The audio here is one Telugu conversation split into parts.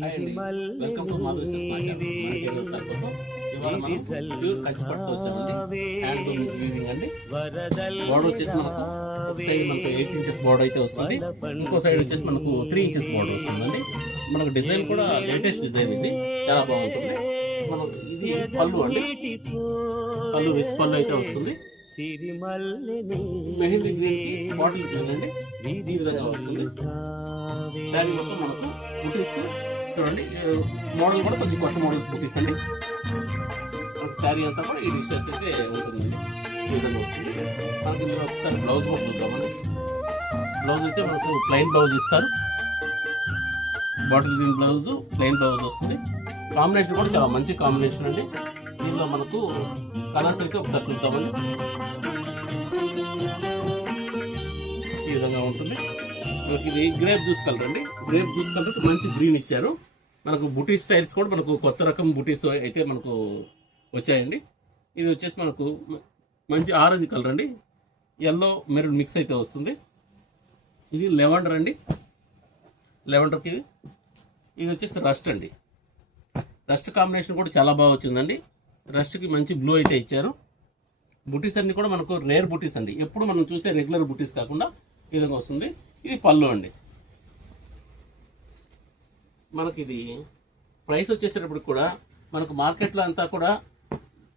హాయ్ అండి, వెల్కమ్ టు మాధవి సిల్క్ నా ఛానల్. మనకి ఈరోజు సార్ కోసం ఇవాళ మనం ప్యూర్ కంచి పట్టుతో వచ్చామండి. హ్యాండ్లూమ్ వీవింగ్ అండి. బోర్డర్ వచ్చేసి మనకు ఒక సైడ్ మనకు 8 ఇంచెస్ బోర్డర్ అయితే వస్తుంది, ఇంకో సైడ్ వచ్చేసి మనకు 3 ఇంచెస్ బోర్డర్ వస్తుందండి. మనకు డిజైన్ కూడా లేటెస్ట్ డిజైన్, ఇది చాలా బాగుంటుంది. మనకు ఇది పళ్ళు అండి, పళ్ళు రిచ్ పళ్ళు అయితే వస్తుంది. మెహందీ గ్రీన్ బాటిల్ గ్రీన్ అండి, ఈ విధంగా వస్తుంది. దాని మొత్తం మనకు బుటీస్ చూడండి, మోడల్ కూడా కొంచెం కొత్త మోడల్స్ బుటీస్ అండి. మనకి శారీ అంతా కూడా ఈ డిషెస్ అయితే ఉంటుందండి, ఈ విధంగా వస్తుంది. మనకి ఇందులో ఒకసారి బ్లౌజ్ కూడా చూద్దామండి. బ్లౌజ్ అయితే మనకు ప్లెయిన్ బ్లౌజ్ ఇస్తారు, bottle green blouse, plain blouse వస్తుంది. కాంబినేషన్ కూడా చాలా మంచి కాంబినేషన్ అండి. దీనిలో మనకు కలర్స్ అయితే ఒకసారి చూద్దామండి. ఈ విధంగా ఉంటుంది. మనకి ఇది గ్రేప్ జ్యూస్ కలర్ అండి, గ్రేప్ జ్యూస్ కలర్ మంచి గ్రీన్ ఇచ్చారు. మనకు బుటీ స్టైల్స్ కూడా మనకు కొత్త రకం బుటీస్ అయితే మనకు వచ్చాయండి. ఇది వచ్చేసి మనకు మంచి ఆరెంజ్ కలర్ అండి, ఎల్లో మెరూన్ మిక్స్ అయితే వస్తుంది. ఇది లెవెండర్ అండి, లెవెండర్కి ఇది వచ్చేసి రస్ట్ అండి. రస్ట్ కాంబినేషన్ కూడా చాలా బాగా వచ్చిందండి. రస్ట్కి మంచి బ్లూ అయితే ఇచ్చారు. బుటీస్ అన్ని కూడా మనకు రేర్ బుటీస్ అండి, ఎప్పుడు మనం చూసే రెగ్యులర్ బుటీస్ కాకుండా ఈ విధంగా వస్తుంది. ఇది పళ్ళు అండి. మనకి ఇది ప్రైస్ వచ్చేసేటప్పుడు కూడా మనకు మార్కెట్లో అంతా కూడా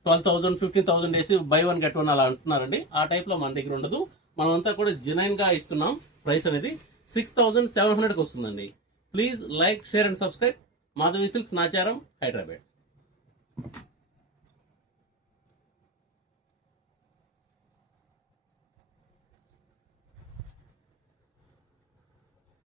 12,000 15,000 వేసి బై 1 get 1 అలా అంటున్నారండి. ఆ టైప్లో మన దగ్గర ఉండదు. మనమంతా కూడా జెన్యున్గా ఇస్తున్నాం. ప్రైస్ అనేది 6,700కి వస్తుందండి. Please like, share and subscribe. Madhavi silks Nacharam, Hyderabad.